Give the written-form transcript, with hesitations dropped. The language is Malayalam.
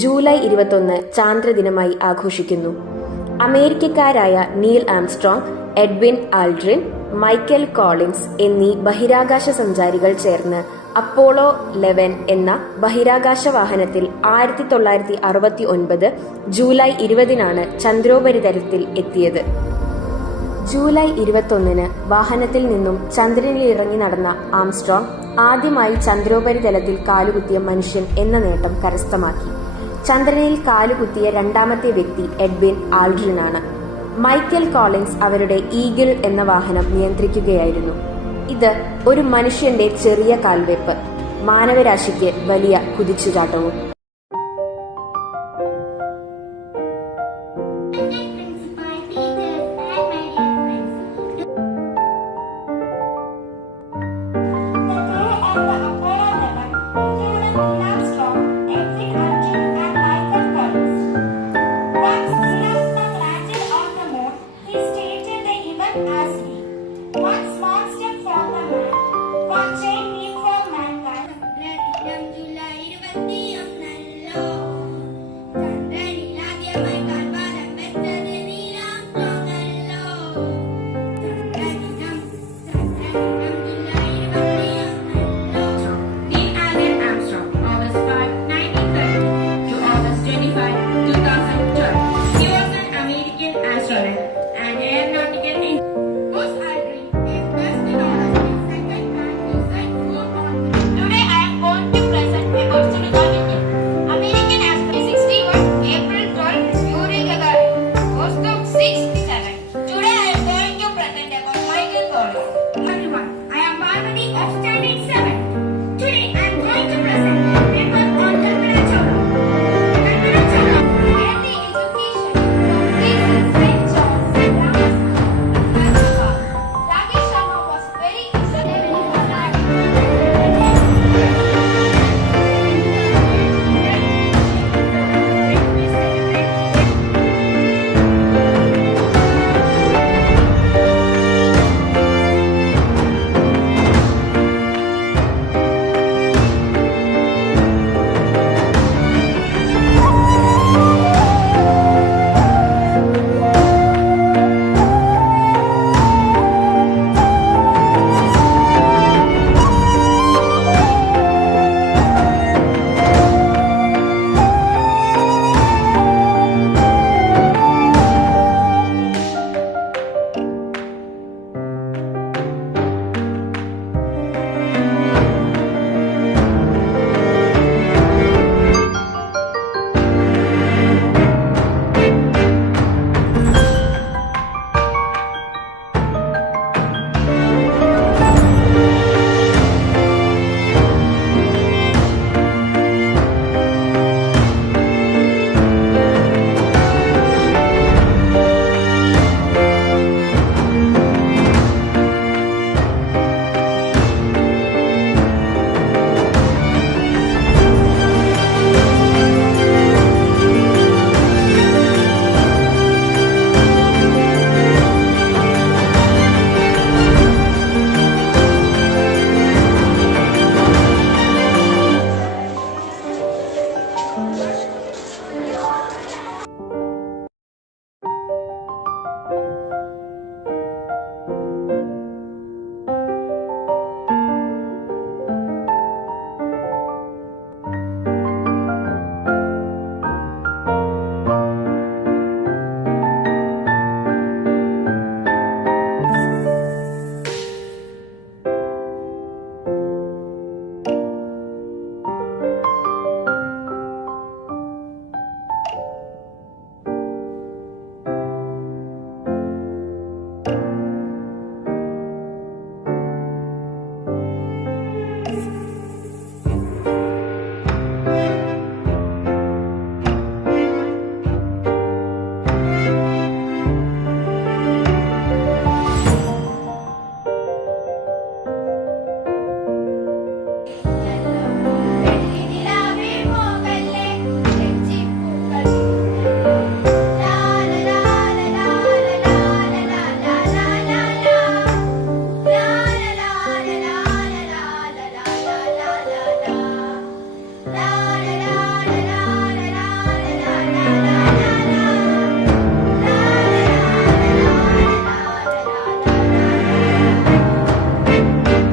ജൂലൈ 21 ചാന്ദ്രദിനമായി ആഘോഷിക്കുന്നു. അമേരിക്കക്കാരായ Neil Armstrong, Edwin Aldrin, Michael Collins എന്നീ ബഹിരാകാശ സഞ്ചാരികൾ ചേർന്ന് അപ്പോളോ 11 എന്ന ബഹിരാകാശ വാഹനത്തിൽ 1969 ജൂലൈ 20 ചന്ദ്രോപരിതലത്തിൽ എത്തിയത്. ജൂലൈ 21 വാഹനത്തിൽ നിന്നും ചന്ദ്രനിലിറങ്ങി നടന്ന ആംസ്ട്രോങ് ആദ്യമായി ചന്ദ്രോപരിതലത്തിൽ കാലുകുത്തിയ മനുഷ്യൻ എന്ന നേട്ടം കരസ്ഥമാക്കി. ചന്ദ്രനിൽ കാലുകുത്തിയ രണ്ടാമത്തെ വ്യക്തി എഡ്വിൻ ആൽഡ്രിനാണ്. മൈക്കൽ കോളിൻസ് അവരുടെ ഈഗിൾ എന്ന വാഹനം നിയന്ത്രിക്കുകയായിരുന്നു. ഇത് ഒരു മനുഷ്യന്റെ ചെറിയ കാൽവെപ്പ്, മാനവരാശിക്ക് വലിയ കുതിച്ചുചാട്ടവും.